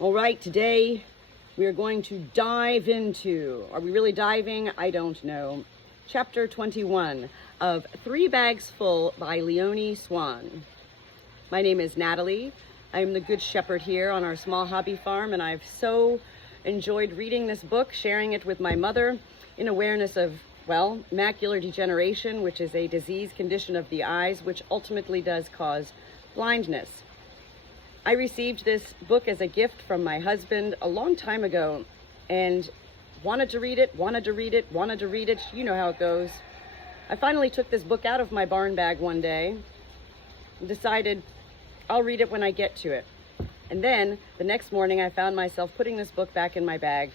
All right, today we are going to dive into, are we really diving? I don't know. Chapter 21 of 3 Bags Full by Leonie Swann. My name is Natalie. I am the good shepherd here on our small hobby farm, and I've so enjoyed reading this book, sharing it with my mother in awareness of, well, macular degeneration, which is a disease condition of the eyes, which ultimately does cause blindness. I received this book as a gift from my husband a long time ago and wanted to read it. You know how it goes. I finally took this book out of my barn bag one day and decided I'll read it when I get to it. And then the next morning I found myself putting this book back in my bag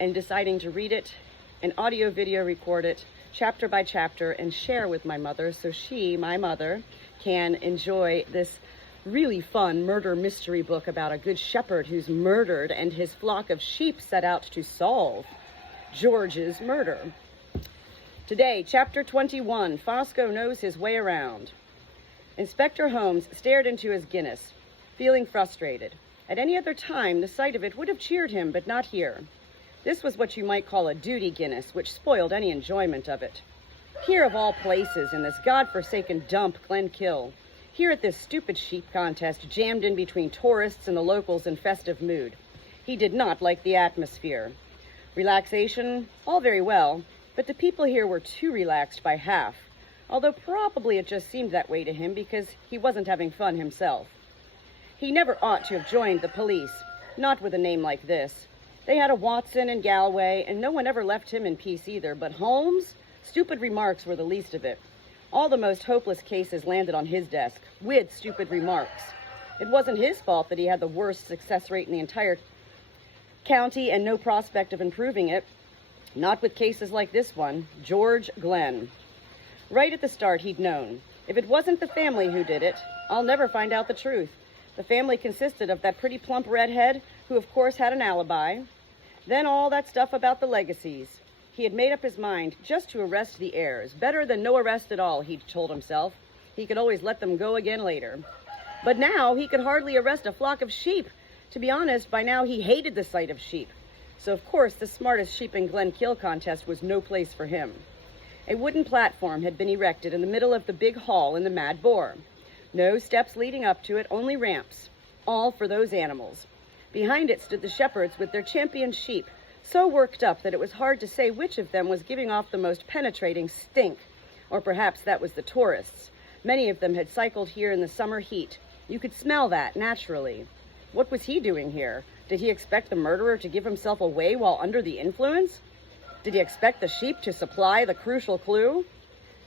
and deciding to read it and audio video record it chapter by chapter and share with my mother so she, my mother, can enjoy this really fun murder mystery book about a good shepherd who's murdered and his flock of sheep set out to solve George's murder. Today, chapter 21, Fosco knows his way around. Inspector Holmes stared into his Guinness, feeling frustrated. At any other time, the sight of it would have cheered him, but not here. This was what you might call a duty Guinness, which spoiled any enjoyment of it. Here of all places, in this godforsaken dump, Glenkill. Here at this stupid sheep contest, jammed in between tourists and the locals in festive mood. He did not like the atmosphere. Relaxation, all very well, but the people here were too relaxed by half, although probably it just seemed that way to him because he wasn't having fun himself. He never ought to have joined the police, not with a name like this. They had a Watson and Galway, and no one ever left him in peace either, but Holmes? Stupid remarks were the least of it. All the most hopeless cases landed on his desk, with stupid remarks. It wasn't his fault that he had the worst success rate in the entire county and no prospect of improving it. Not with cases like this one, George Glenn. Right at the start, he'd known. If it wasn't the family who did it, I'll never find out the truth. The family consisted of that pretty plump redhead, who of course had an alibi. Then all that stuff about the legacies. He had made up his mind just to arrest the heirs. Better than no arrest at all, he'd told himself. He could always let them go again later. But now he could hardly arrest a flock of sheep. To be honest, by now he hated the sight of sheep. So of course the smartest sheep in Glenkill contest was no place for him. A wooden platform had been erected in the middle of the big hall in the Mad Boar. No steps leading up to it, only ramps. All for those animals. Behind it stood the shepherds with their champion sheep, so worked up that it was hard to say which of them was giving off the most penetrating stink. Or perhaps that was the tourists. Many of them had cycled here in the summer heat. You could smell that, naturally. What was he doing here? Did he expect the murderer to give himself away while under the influence? Did he expect the sheep to supply the crucial clue?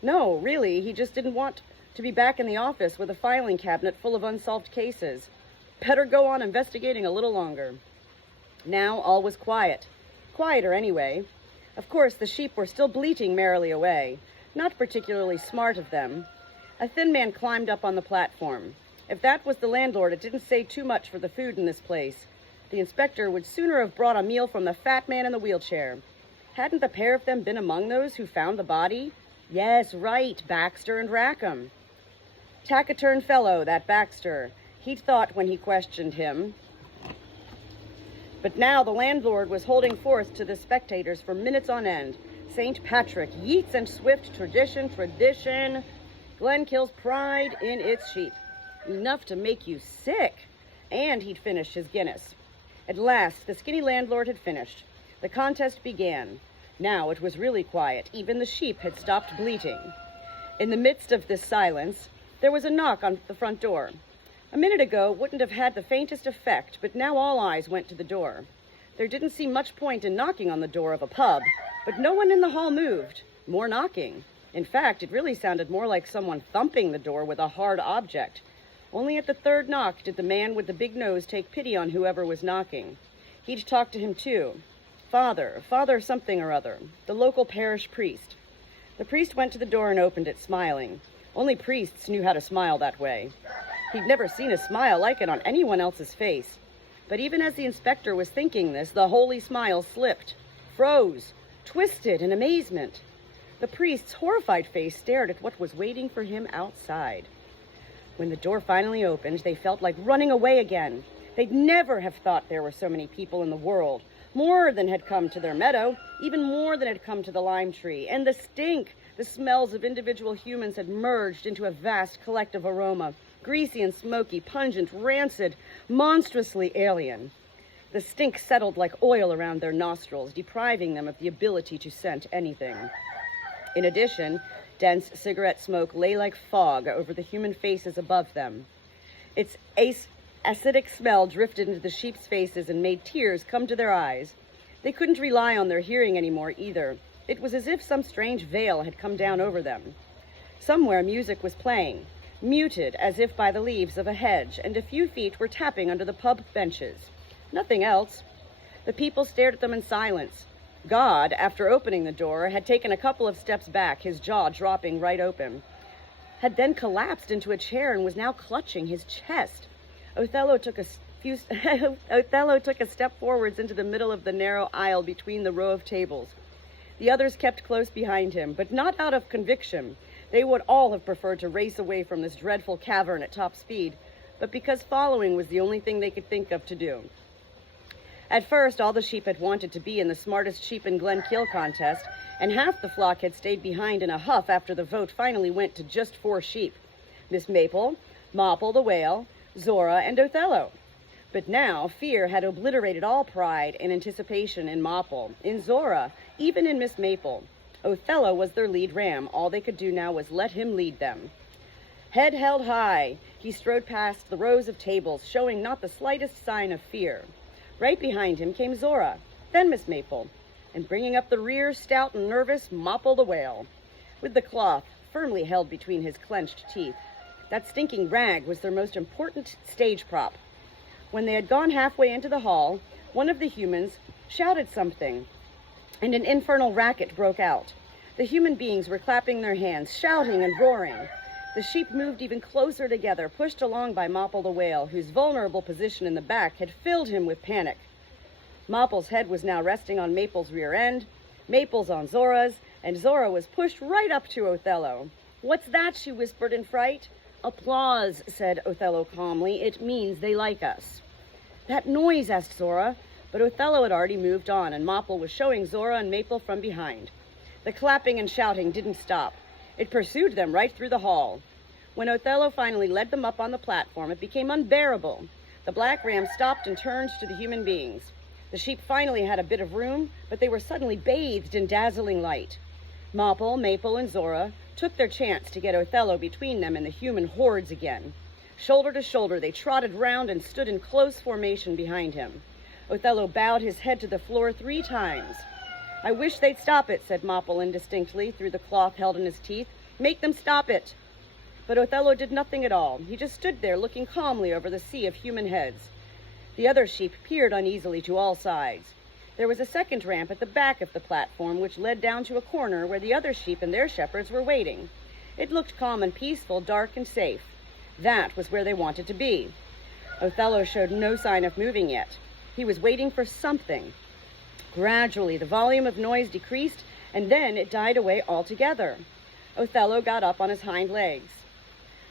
No, really, he just didn't want to be back in the office with a filing cabinet full of unsolved cases. Better go on investigating a little longer. Now all was quiet. Quieter anyway. Of course, the sheep were still bleating merrily away. Not particularly smart of them. A thin man climbed up on the platform. If that was the landlord, it didn't say too much for the food in this place. The inspector would sooner have brought a meal from the fat man in the wheelchair. Hadn't the pair of them been among those who found the body? Yes, right, Baxter and Rackham. Taciturn fellow, that Baxter, he'd thought when he questioned him. But now the landlord was holding forth to the spectators for minutes on end. St. Patrick, Yeats and Swift, tradition. Glenkill's pride in its sheep. Enough to make you sick. And he'd finished his Guinness. At last, the skinny landlord had finished. The contest began. Now it was really quiet. Even the sheep had stopped bleating. In the midst of this silence, there was a knock on the front door. A minute ago wouldn't have had the faintest effect, but now all eyes went to the door. There didn't seem much point in knocking on the door of a pub, but no one in the hall moved. More knocking. In fact, it really sounded more like someone thumping the door with a hard object. Only at the third knock did the man with the big nose take pity on whoever was knocking. He'd talk to him too. Father something or other, the local parish priest. The priest went to the door and opened it, smiling. Only priests knew how to smile that way. He'd never seen a smile like it on anyone else's face. But even as the inspector was thinking this, the holy smile slipped, froze, twisted in amazement. The priest's horrified face stared at what was waiting for him outside. When the door finally opened, they felt like running away again. They'd never have thought there were so many people in the world, more than had come to their meadow, even more than had come to the lime tree. And the stink, the smells of individual humans had merged into a vast collective aroma, greasy and smoky, pungent, rancid, monstrously alien. The stink settled like oil around their nostrils, depriving them of the ability to scent anything. In addition, dense cigarette smoke lay like fog over the human faces above them. Its acidic smell drifted into the sheep's faces and made tears come to their eyes. They couldn't rely on their hearing anymore either. It was as if some strange veil had come down over them. Somewhere music was playing, muted as if by the leaves of a hedge, and a few feet were tapping under the pub benches. Nothing else. The people stared at them in silence. God, after opening the door, had taken a couple of steps back, his jaw dropping right open, had then collapsed into a chair and was now clutching his chest. Othello took a step forwards into the middle of the narrow aisle between the row of tables. The others kept close behind him, but not out of conviction. They would all have preferred to race away from this dreadful cavern at top speed, but because following was the only thing they could think of to do. At first, all the sheep had wanted to be in the smartest sheep in Glen Kill contest, and half the flock had stayed behind in a huff after the vote finally went to just 4 sheep: Miss Maple, Mopple the whale, Zora, and Othello. But now fear had obliterated all pride and anticipation in Mopple, in Zora, even in Miss Maple. Othello was their lead ram. All they could do now was let him lead them. Head held high, he strode past the rows of tables, showing not the slightest sign of fear. Right behind him came Zora, then Miss Maple, and bringing up the rear, stout and nervous, Mopple the whale, with the cloth firmly held between his clenched teeth. That stinking rag was their most important stage prop. When they had gone halfway into the hall, one of the humans shouted something, and an infernal racket broke out. The human beings were clapping their hands, shouting and roaring. The sheep moved even closer together, pushed along by Mopple the whale, whose vulnerable position in the back had filled him with panic. Mopple's head was now resting on Maple's rear end, Maple's on Zora's, and Zora was pushed right up to Othello. "What's that?" she whispered in fright. "Applause," said Othello calmly. "It means they like us." "That noise?" asked Zora, but Othello had already moved on, and Mopple was showing Zora and Maple from behind. The clapping and shouting didn't stop. It pursued them right through the hall. When Othello finally led them up on the platform, it became unbearable. The black ram stopped and turned to the human beings. The sheep finally had a bit of room, but they were suddenly bathed in dazzling light. Mopple, Maple, and Zora took their chance to get Othello between them and the human hordes again. Shoulder to shoulder, they trotted round and stood in close formation behind him. Othello bowed his head to the floor 3 times. "I wish they'd stop it," said Mopple indistinctly through the cloth held in his teeth. "Make them stop it." But Othello did nothing at all. He just stood there looking calmly over the sea of human heads. The other sheep peered uneasily to all sides. There was a second ramp at the back of the platform which led down to a corner where the other sheep and their shepherds were waiting. It looked calm and peaceful, dark and safe. That was where they wanted to be. Othello showed no sign of moving yet. He was waiting for something. Gradually, the volume of noise decreased, and then it died away altogether. Othello got up on his hind legs.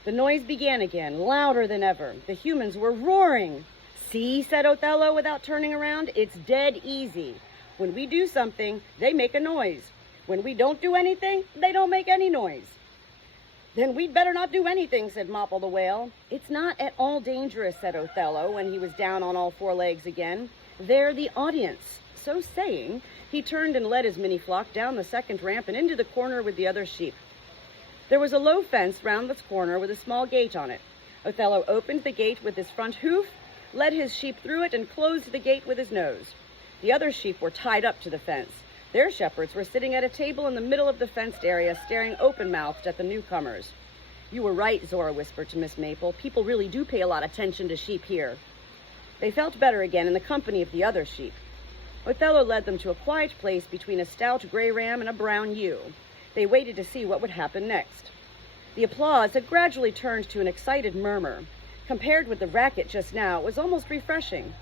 The noise began again, louder than ever. The humans were roaring. "See," said Othello without turning around, "it's dead easy. When we do something, they make a noise. When we don't do anything, they don't make any noise." "Then we'd better not do anything," said Mopple the whale. "It's not at all dangerous," said Othello when he was down on all 4 legs again. "They're the audience." So saying, he turned and led his mini flock down the second ramp and into the corner with the other sheep. There was a low fence round this corner with a small gate on it. Othello opened the gate with his front hoof, led his sheep through it, and closed the gate with his nose. The other sheep were tied up to the fence. Their shepherds were sitting at a table in the middle of the fenced area, staring open-mouthed at the newcomers. "You were right," Zora whispered to Miss Maple. "People really do pay a lot of attention to sheep here." They felt better again in the company of the other sheep. Othello led them to a quiet place between a stout gray ram and a brown ewe. They waited to see what would happen next. The applause had gradually turned to an excited murmur. Compared with the racket just now, it was almost refreshing.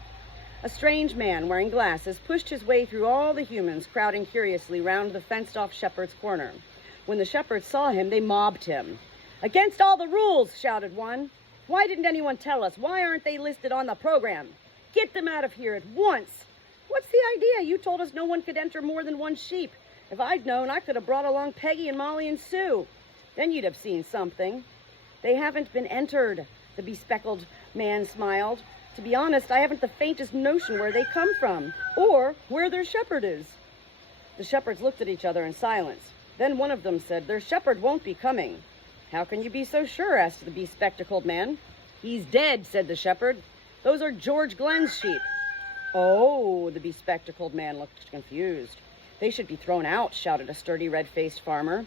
A strange man wearing glasses pushed his way through all the humans, crowding curiously round the fenced-off shepherd's corner. When the shepherds saw him, they mobbed him. "Against all the rules!" shouted one. Why didn't anyone tell us? Why aren't they listed on the program? Get them out of here at once. What's the idea? You told us no one could enter more than one sheep. If I'd known, I could have brought along Peggy and Molly and Sue. Then you'd have seen something. They haven't been entered, the bespectacled man smiled. To be honest, I haven't the faintest notion where they come from, or where their shepherd is. The shepherds looked at each other in silence. Then one of them said, "Their shepherd won't be coming." "How can you be so sure?" asked the bespectacled man. "He's dead," said the shepherd. "Those are George Glenn's sheep." "Oh," the bespectacled man looked confused. "They should be thrown out," shouted a sturdy red-faced farmer.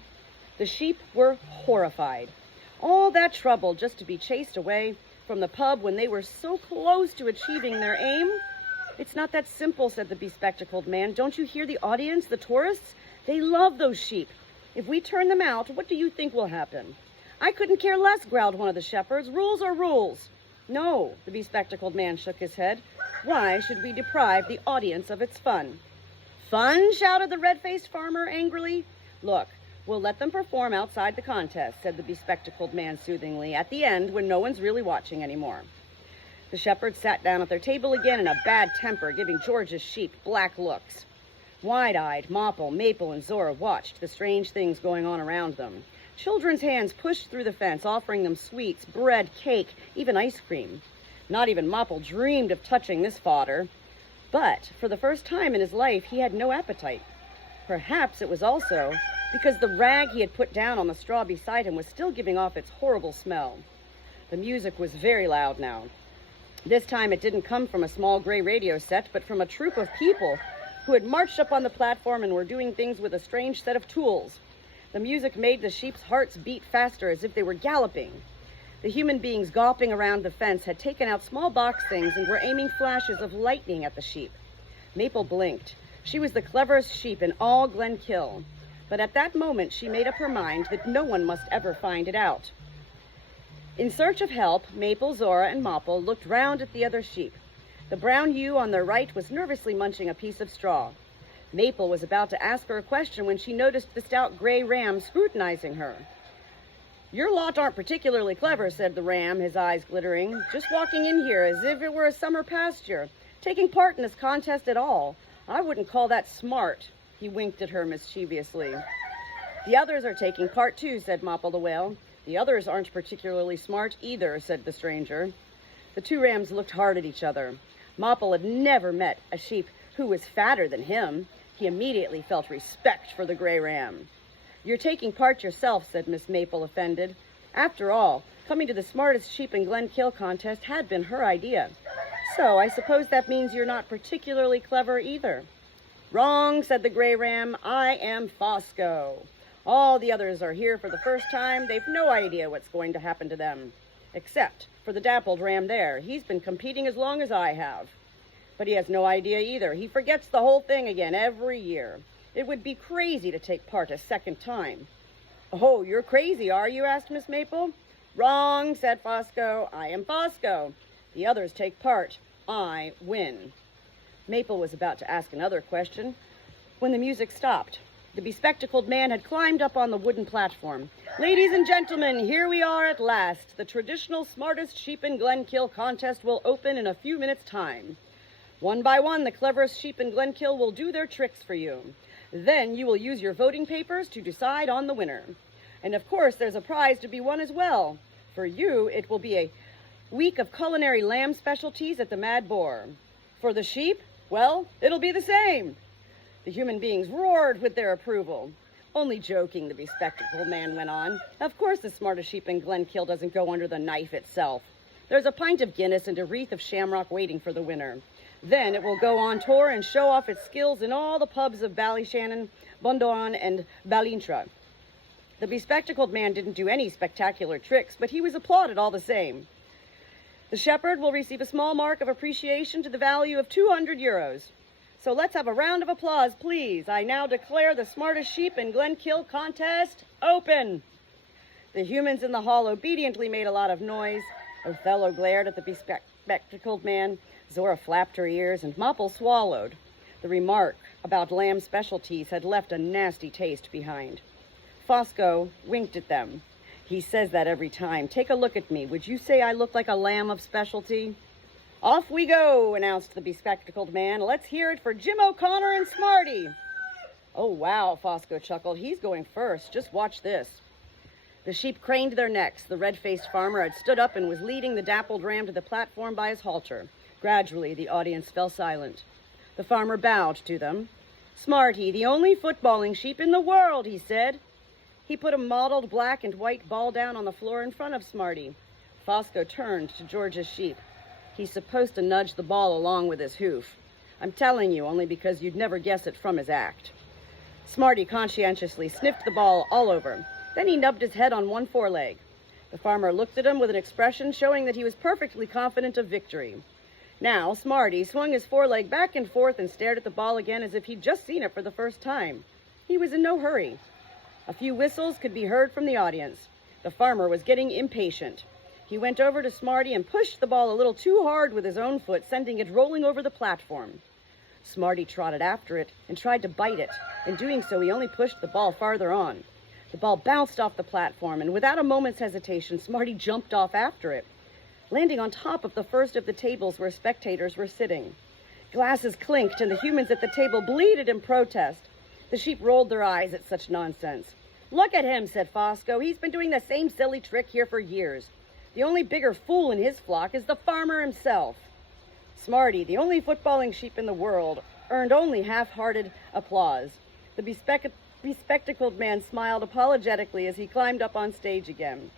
The sheep were horrified. All that trouble just to be chased away from the pub when they were so close to achieving their aim? "It's not that simple," said the bespectacled man. "Don't you hear the audience, the tourists? They love those sheep. If we turn them out, what do you think will happen?" "I couldn't care less," growled one of the shepherds. "Rules are rules." "No," the bespectacled man shook his head. "Why should we deprive the audience of its fun?" "Fun?" shouted the red-faced farmer angrily. "Look, we'll let them perform outside the contest," said the bespectacled man soothingly, "at the end when no one's really watching anymore." The shepherds sat down at their table again in a bad temper, giving George's sheep black looks. Wide-eyed, Mopple, Maple, and Zora watched the strange things going on around them. Children's hands pushed through the fence, offering them sweets, bread, cake, even ice cream. Not even Mopple dreamed of touching this fodder. But for the first time in his life, he had no appetite. Perhaps it was also because the rag he had put down on the straw beside him was still giving off its horrible smell. The music was very loud now. This time it didn't come from a small gray radio set, but from a troop of people who had marched up on the platform and were doing things with a strange set of tools. The music made the sheep's hearts beat faster as if they were galloping. The human beings gawping around the fence had taken out small box things and were aiming flashes of lightning at the sheep. Maple blinked. She was the cleverest sheep in all Glenkill. But at that moment she made up her mind that no one must ever find it out. In search of help, Maple, Zora, and Mopple looked round at the other sheep. The brown ewe on their right was nervously munching a piece of straw. Maple was about to ask her a question when she noticed the stout gray ram scrutinizing her. "Your lot aren't particularly clever," said the ram, his eyes glittering. "Just walking in here as if it were a summer pasture. Taking part in this contest at all. I wouldn't call that smart." He winked at her mischievously. "The others are taking part too," said Mopple the whale. "The others aren't particularly smart either," said the stranger. The two rams looked hard at each other. Mopple had never met a sheep who was fatter than him. He immediately felt respect for the gray ram. "You're taking part yourself," said Miss Maple, offended. After all, coming to the smartest sheep in Glenkill contest had been her idea. "So I suppose that means you're not particularly clever either." "Wrong," said the gray ram. "I am Fosco. All the others are here for the first time. They've no idea what's going to happen to them. Except for the dappled ram there. He's been competing as long as I have. But he has no idea either. He forgets the whole thing again every year. It would be crazy to take part a second time." "Oh, you're crazy, are you?" asked Miss Maple. "Wrong," said Fosco. "I am Fosco. The others take part. I win." Maple was about to ask another question when the music stopped. The bespectacled man had climbed up on the wooden platform. "Ladies and gentlemen, here we are at last. The traditional smartest sheep in Glenkill contest will open in a few minutes' time. One by one, the cleverest sheep in Glenkill will do their tricks for you. Then you will use your voting papers to decide on the winner. And of course, there's a prize to be won as well. For you, it will be a week of culinary lamb specialties at the Mad Boar. For the sheep, well, it'll be the same." The human beings roared with their approval. "Only joking," the bespectacled man went on. "Of course the smartest sheep in Glenkill doesn't go under the knife itself. There's a pint of Guinness and a wreath of shamrock waiting for the winner. Then it will go on tour and show off its skills in all the pubs of Ballyshannon, Bundoran, and Ballintra." The bespectacled man didn't do any spectacular tricks, but he was applauded all the same. "The shepherd will receive a small mark of appreciation to the value of 200 euros. So let's have a round of applause, please. I now declare the smartest sheep in Glenkill contest open." The humans in the hall obediently made a lot of noise. Othello glared at the bespectacled man. Zora flapped her ears, and Mopple swallowed. The remark about lamb specialties had left a nasty taste behind. Fosco winked at them. He says that every time. Take a look at me. Would you say I look like a lamb of specialty? Off we go, announced the bespectacled man. Let's hear it for Jim O'Connor and Smarty. Oh, wow, Fosco chuckled. He's going first. Just watch this. The sheep craned their necks. The red-faced farmer had stood up and was leading the dappled ram to the platform by his halter. Gradually, the audience fell silent. The farmer bowed to them. Smarty, the only footballing sheep in the world, he said. He put a mottled black and white ball down on the floor in front of Smarty. Fosco turned to George's sheep. He's supposed to nudge the ball along with his hoof. I'm telling you only because you'd never guess it from his act. Smarty conscientiously sniffed the ball all over. Then he nubbed his head on one foreleg. The farmer looked at him with an expression showing that he was perfectly confident of victory. Now, Smarty swung his foreleg back and forth and stared at the ball again as if he'd just seen it for the first time. He was in no hurry. A few whistles could be heard from the audience. The farmer was getting impatient. He went over to Smarty and pushed the ball a little too hard with his own foot, sending it rolling over the platform. Smarty trotted after it and tried to bite it. In doing so, he only pushed the ball farther on. The ball bounced off the platform, and without a moment's hesitation, Smarty jumped off after it, landing on top of the first of the tables where spectators were sitting. Glasses clinked, and the humans at the table bleated in protest. The sheep rolled their eyes at such nonsense. Look at him, said Fosco. He's been doing the same silly trick here for years. The only bigger fool in his flock is the farmer himself. Smarty, the only footballing sheep in the world, earned only half-hearted applause. The bespectacled man smiled apologetically as he climbed up on stage again.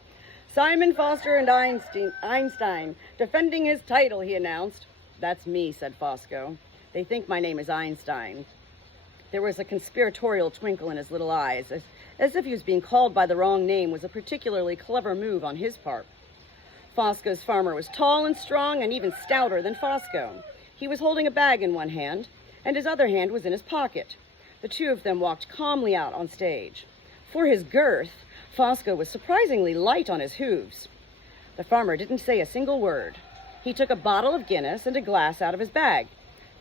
Simon Foster and Einstein, defending his title, he announced. That's me, said Fosco. They think my name is Einstein. There was a conspiratorial twinkle in his little eyes, as if he was being called by the wrong name was a particularly clever move on his part. Fosco's farmer was tall and strong and even stouter than Fosco. He was holding a bag in one hand, and his other hand was in his pocket. The two of them walked calmly out on stage. For his girth, Fosco was surprisingly light on his hooves. The farmer didn't say a single word. He took a bottle of Guinness and a glass out of his bag.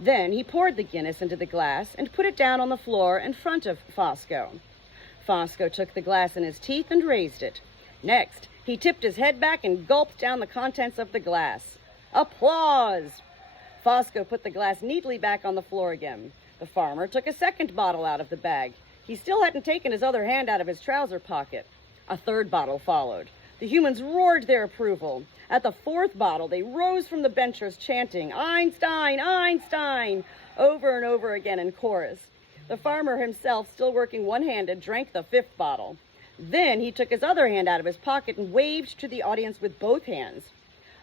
Then he poured the Guinness into the glass and put it down on the floor in front of Fosco. Fosco took the glass in his teeth and raised it. Next, he tipped his head back and gulped down the contents of the glass. Applause! Fosco put the glass neatly back on the floor again. The farmer took a second bottle out of the bag. He still hadn't taken his other hand out of his trouser pocket. A third bottle followed. The humans roared their approval. At the fourth bottle, they rose from the benches chanting, Einstein, Einstein, over and over again in chorus. The farmer himself, still working one-handed, drank the fifth bottle. Then he took his other hand out of his pocket and waved to the audience with both hands.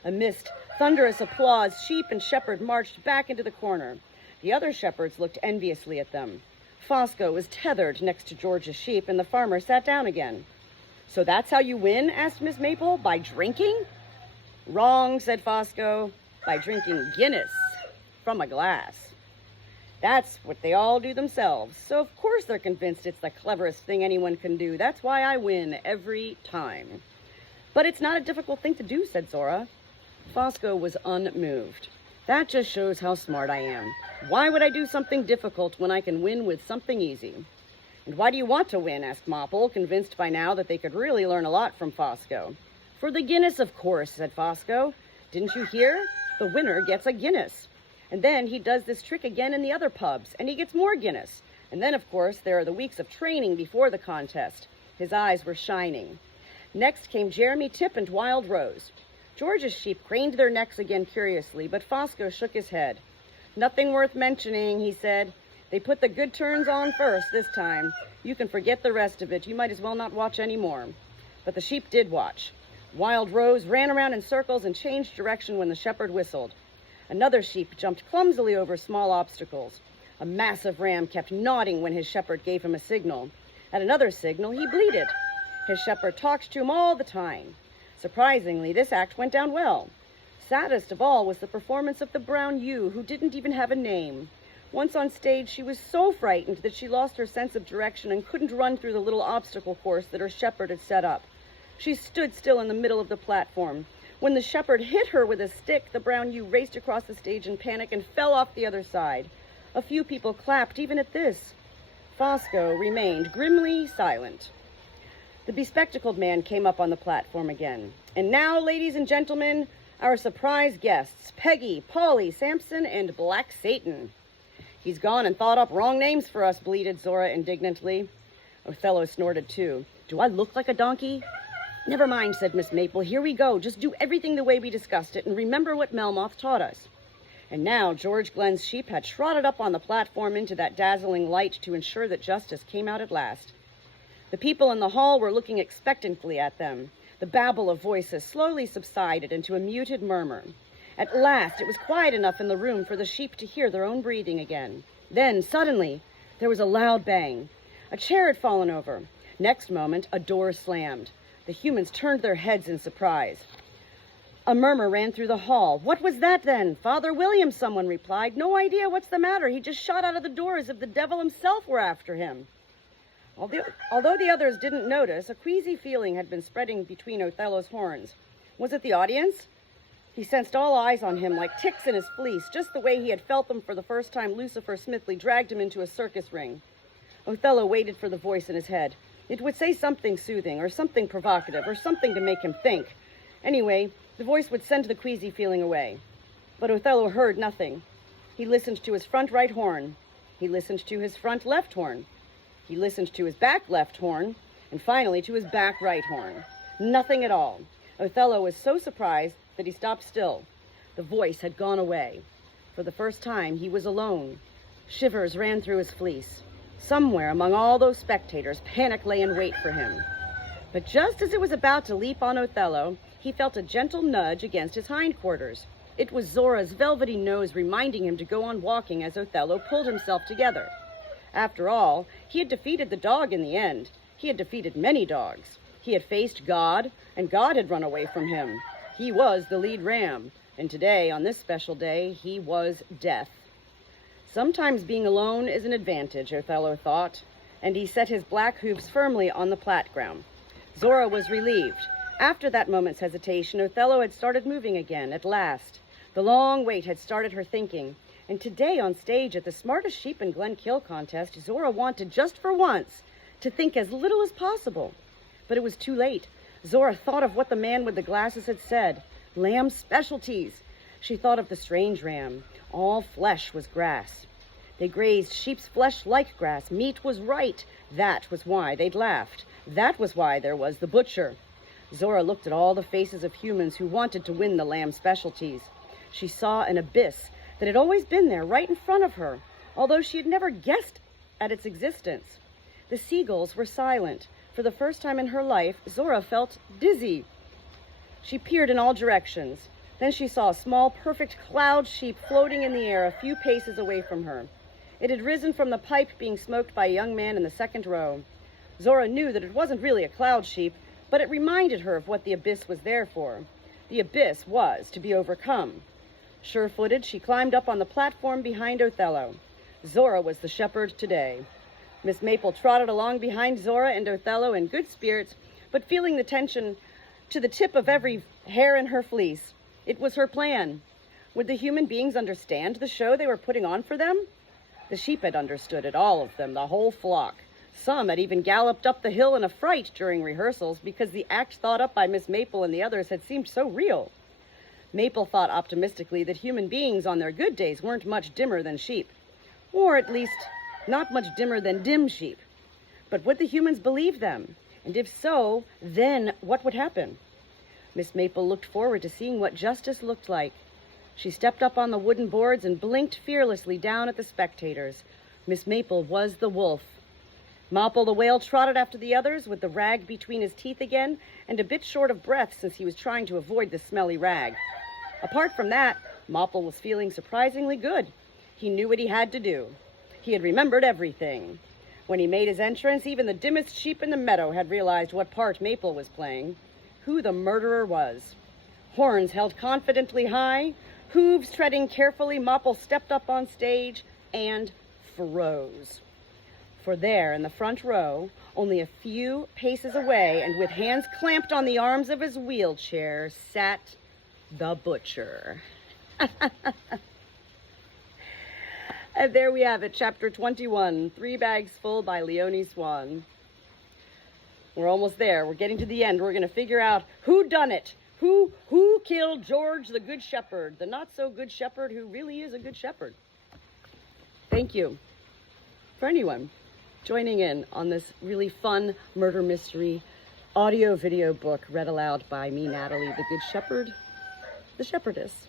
Amidst thunderous applause, sheep and shepherd marched back into the corner. The other shepherds looked enviously at them. Fosco was tethered next to George's sheep, and the farmer sat down again. So that's how you win? Asked Miss Maple. By drinking? Wrong, said Fosco. By drinking Guinness from a glass. That's what they all do themselves. So of course they're convinced it's the cleverest thing anyone can do. That's why I win every time. But it's not a difficult thing to do, said Zora. Fosco was unmoved. That just shows how smart I am. Why would I do something difficult when I can win with something easy? And why do you want to win? Asked Mopple, convinced by now that they could really learn a lot from Fosco. For the Guinness, of course, said Fosco. Didn't you hear? The winner gets a Guinness. And then he does this trick again in the other pubs, and he gets more Guinness. And then, of course, there are the weeks of training before the contest. His eyes were shining. Next came Jeremy Tip and Wild Rose. George's sheep craned their necks again curiously, but Fosco shook his head. Nothing worth mentioning, he said. They put the good turns on first this time. You can forget the rest of it. You might as well not watch any more. But the sheep did watch. Wild Rose ran around in circles and changed direction when the shepherd whistled. Another sheep jumped clumsily over small obstacles. A massive ram kept nodding when his shepherd gave him a signal. At another signal, he bleated. His shepherd talked to him all the time. Surprisingly, this act went down well. Saddest of all was the performance of the brown ewe, who didn't even have a name. Once on stage, she was so frightened that she lost her sense of direction and couldn't run through the little obstacle course that her shepherd had set up. She stood still in the middle of the platform. When the shepherd hit her with a stick, the brown ewe raced across the stage in panic and fell off the other side. A few people clapped even at this. Fosco remained grimly silent. The bespectacled man came up on the platform again. And now, ladies and gentlemen, our surprise guests, Peggy, Polly, Samson, and Black Satan. He's gone and thought up wrong names for us, bleated Zora indignantly. Othello snorted too. Do I look like a donkey? Never mind, said Miss Maple. Here we go. Just do everything the way we discussed it and remember what Melmoth taught us. And now George Glenn's sheep had trotted up on the platform into that dazzling light to ensure that justice came out at last. The people in the hall were looking expectantly at them. The babble of voices slowly subsided into a muted murmur. At last, it was quiet enough in the room for the sheep to hear their own breathing again. Then, suddenly, there was a loud bang. A chair had fallen over. Next moment, a door slammed. The humans turned their heads in surprise. A murmur ran through the hall. What was that, then? Father William, someone replied. No idea. What's the matter? He just shot out of the door as if the devil himself were after him. Although the others didn't notice, a queasy feeling had been spreading between Othello's horns. Was it the audience? He sensed all eyes on him like ticks in his fleece, just the way he had felt them for the first time Lucifer Smithley dragged him into a circus ring. Othello waited for the voice in his head. It would say something soothing, or something provocative, or something to make him think. Anyway, the voice would send the queasy feeling away. But Othello heard nothing. He listened to his front right horn. He listened to his front left horn. He listened to his back left horn, and finally to his back right horn. Nothing at all. Othello was so surprised that he stopped still. The voice had gone away. For the first time, he was alone. Shivers ran through his fleece. Somewhere among all those spectators, panic lay in wait for him. But just as it was about to leap on Othello, he felt a gentle nudge against his hindquarters. It was Zora's velvety nose reminding him to go on walking as Othello pulled himself together. After all, he had defeated the dog in the end. He had defeated many dogs. He had faced God, and God had run away from him. He was the lead ram, and today, on this special day, he was death. Sometimes being alone is an advantage, Othello thought, and he set his black hoofs firmly on the plat ground. Zora was relieved. After that moment's hesitation, Othello had started moving again, at last. The long wait had started her thinking, and today on stage at the Smartest Sheep in Glenkill contest, Zora wanted, just for once, to think as little as possible. But it was too late. Zora thought of what the man with the glasses had said. Lamb specialties. She thought of the strange ram. All flesh was grass. They grazed sheep's flesh like grass. Meat was right. That was why they'd laughed. That was why there was the butcher. Zora looked at all the faces of humans who wanted to win the lamb specialties. She saw an abyss that had always been there right in front of her, although she had never guessed at its existence. The seagulls were silent. For the first time in her life, Zora felt dizzy. She peered in all directions. Then she saw a small, perfect cloud sheep floating in the air a few paces away from her. It had risen from the pipe being smoked by a young man in the second row. Zora knew that it wasn't really a cloud sheep, but it reminded her of what the abyss was there for. The abyss was to be overcome. Sure-footed, she climbed up on the platform behind Othello. Zora was the shepherd today. Miss Maple trotted along behind Zora and Othello in good spirits, but feeling the tension to the tip of every hair in her fleece. It was her plan. Would the human beings understand the show they were putting on for them? The sheep had understood it, all of them, the whole flock. Some had even galloped up the hill in a fright during rehearsals because the act thought up by Miss Maple and the others had seemed so real. Maple thought optimistically that human beings on their good days weren't much dimmer than sheep, or at least not much dimmer than dim sheep. But would the humans believe them? And if so, then what would happen? Miss Maple looked forward to seeing what justice looked like. She stepped up on the wooden boards and blinked fearlessly down at the spectators. Miss Maple was the wolf. Mopple the whale trotted after the others with the rag between his teeth again and a bit short of breath since he was trying to avoid the smelly rag. Apart from that, Mopple was feeling surprisingly good. He knew what he had to do. He had remembered everything. When he made his entrance, even the dimmest sheep in the meadow had realized what part Maple was playing, who the murderer was. Horns held confidently high, hooves treading carefully, Mopple stepped up on stage and froze. For there in the front row, only a few paces away and with hands clamped on the arms of his wheelchair, sat the butcher. And there we have it, chapter 21, 3 Bags Full by Leonie Swann. We're almost there. We're getting to the end. We're going to figure out who done it. Who killed George the Good Shepherd, the not so good shepherd who really is a good shepherd. Thank you for anyone joining in on this really fun murder mystery audio video book read aloud by me, Natalie, the Good Shepherd, the Shepherdess.